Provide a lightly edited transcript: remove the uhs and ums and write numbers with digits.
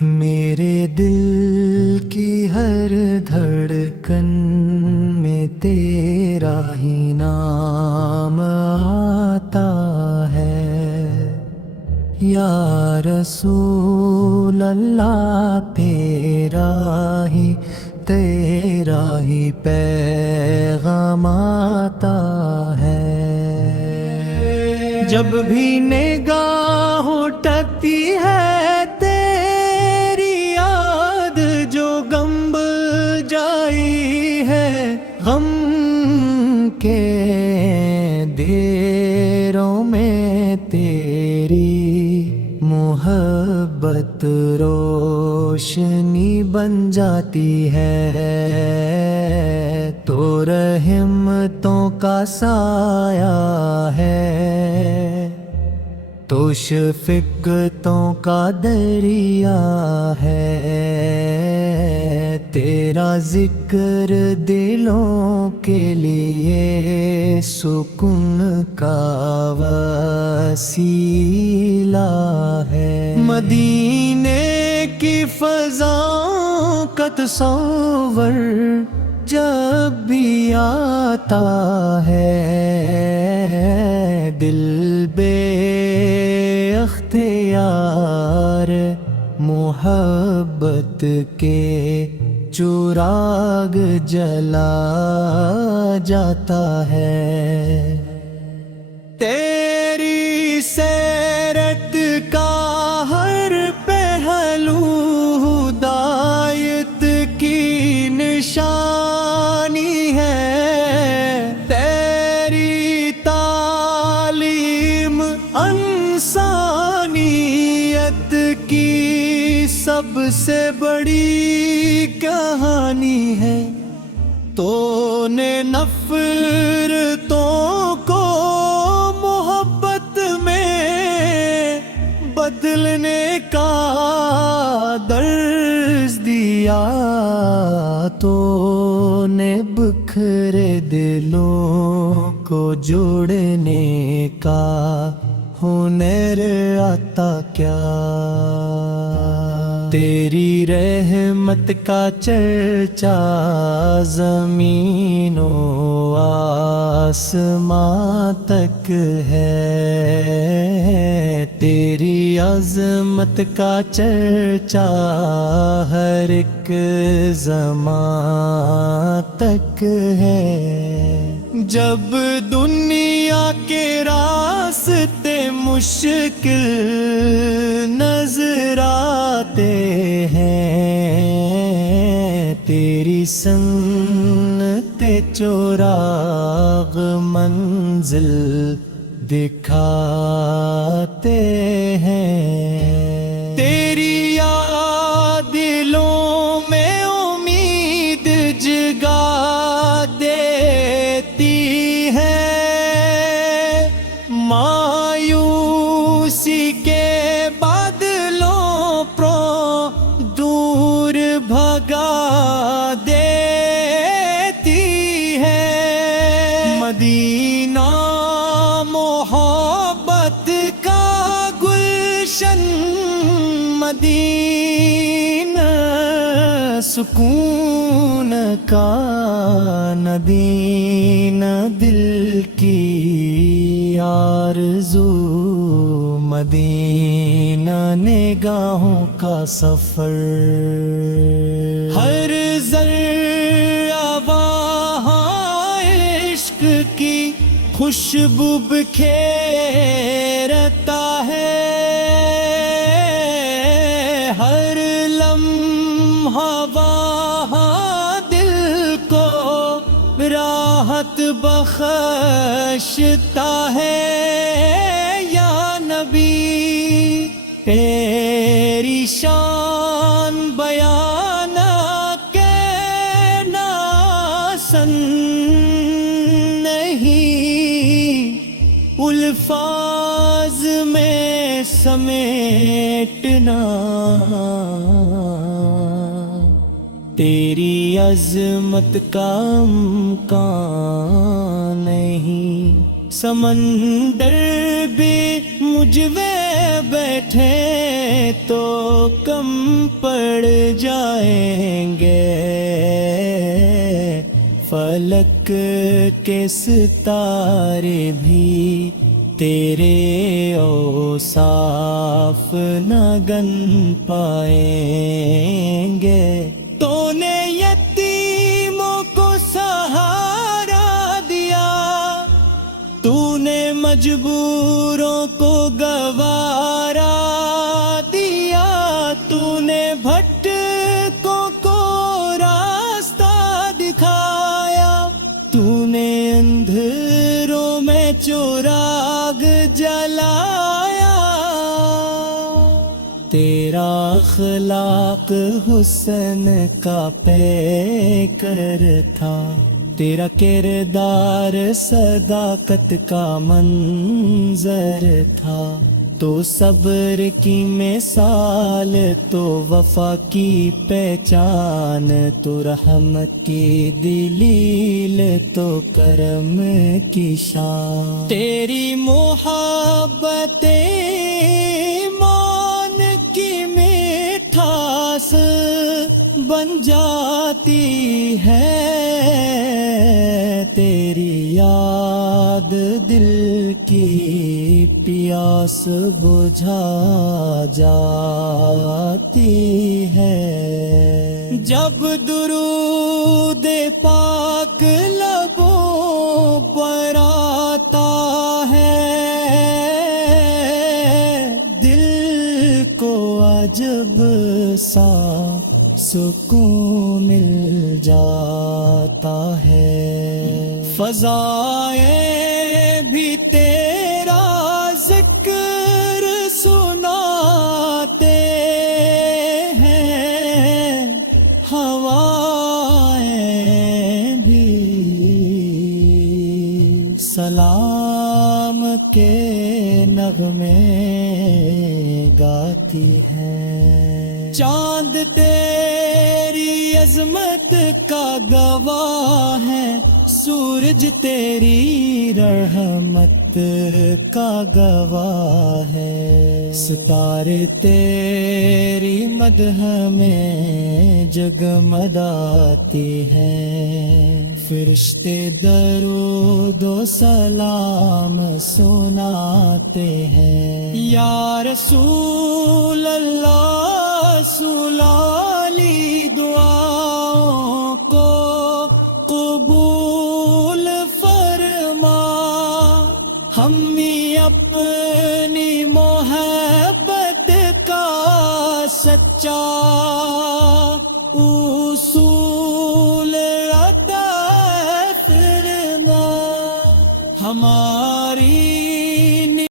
میرے دل کی ہر دھڑکن میں تیرا ہی نام آتا ہے، یا رسول اللہ تیرا ہی پیغام آتا ہے۔ جب بھی نگاہ اٹھتی ہے تیری یاد، جو غم جائی ہے غم کے دیروں میں، تیری محبت روشنی بن جاتی ہے، تو رحمتوں کا سایہ ہے، تو شفقتوں کا دریا ہے، تیرا ذکر دلوں کے لیے سکون کا وسیلہ ہے۔ مدینے کی فضاؤں کا تصور جب بھی آتا ہے، دل بے اختیار محبت کے چراغ جلا جاتا ہے۔ تیری سیرت کا ہر پہلو ہدایت کی نشانی ہے، تیری تعلیم انسانیت کی سب سے بڑی کہانی ہے، تو نے نفرتوں کو محبت میں بدلنے کا درس دیا، تو نے بکھرے دلوں کو جوڑنے کا ہنر عطا کیا۔ تیری رحمت کا چرچا زمین و آسمان تک ہے، تیری عظمت کا چرچا ہر ایک زمان تک ہے۔ جب دنیا کے راستے مشکل نظر آتے ہیں، تیری سنت چراغ منزل دکھاتے ہیں، تیری یاد دلوں میں امید جگا دیتی ہے، مایوسی کے بادلوں پر دور بھگا دیتی ہے۔ مدینہ محبت کا گلشن، مدینہ سکون کا مدینہ دل کی آرزو، مدینہ نگاہوں کا سفر، ہر ذرہ وہاں عشق کی خوشبو بکھیرتا ہے، ہر لمحہ وہاں دل کو راحت بخشتا ہے، یا نبی تیری شان بیان کہنا آسان نہیں، الفاظ میں سمیٹنا، تیری عظمت کا امکان نہیں، سمندر بھی مجھ میں بیٹھے تو کم پڑ جائیں گے، فلک کے ستارے بھی تیرے اوصاف نہ گن پائیں گے۔ تو نے یتیموں کو سہارا دیا، تو نے مجبوروں کو گوارا دیا، تو نے بھٹکوں کو راستہ دکھایا، تو نے اندھیروں میں چراغ جلایا۔ تیرا اخلاق حسن کا پیکر تھا، تیرا کردار صداقت کا منظر تھا، تو صبر کی مثال، تو وفا کی پہچان، تو رحمت کی دلیل، تو کرم کی شان۔ تیری محبت ایمان کی مٹھاس بن جاتی ہے، تیری یاد دل کی پیاس بجھا جاتی ہے۔ جب درود پاک لبوں پر آتا ہے، دل کو عجب سا سکون مل جاتا ہے۔ فضائیں بھی تیرا ذکر سناتے ہیں، ہوائیں بھی سلام کے نغمے گاتی ہیں۔ چاند تیری عظمت کا گواہ ہے، سورج تیری رحمت کا گواہ ہے، ستارے تیری مدح میں جگمگاتی ہیں، فرشتے درود و سلام سناتے ہیں۔ یا رسول اللہ سلالی دعاؤں کو قبول فرما، ہم بھی اپنی محبت کا سچا اصول عطا فرما۔ ہماری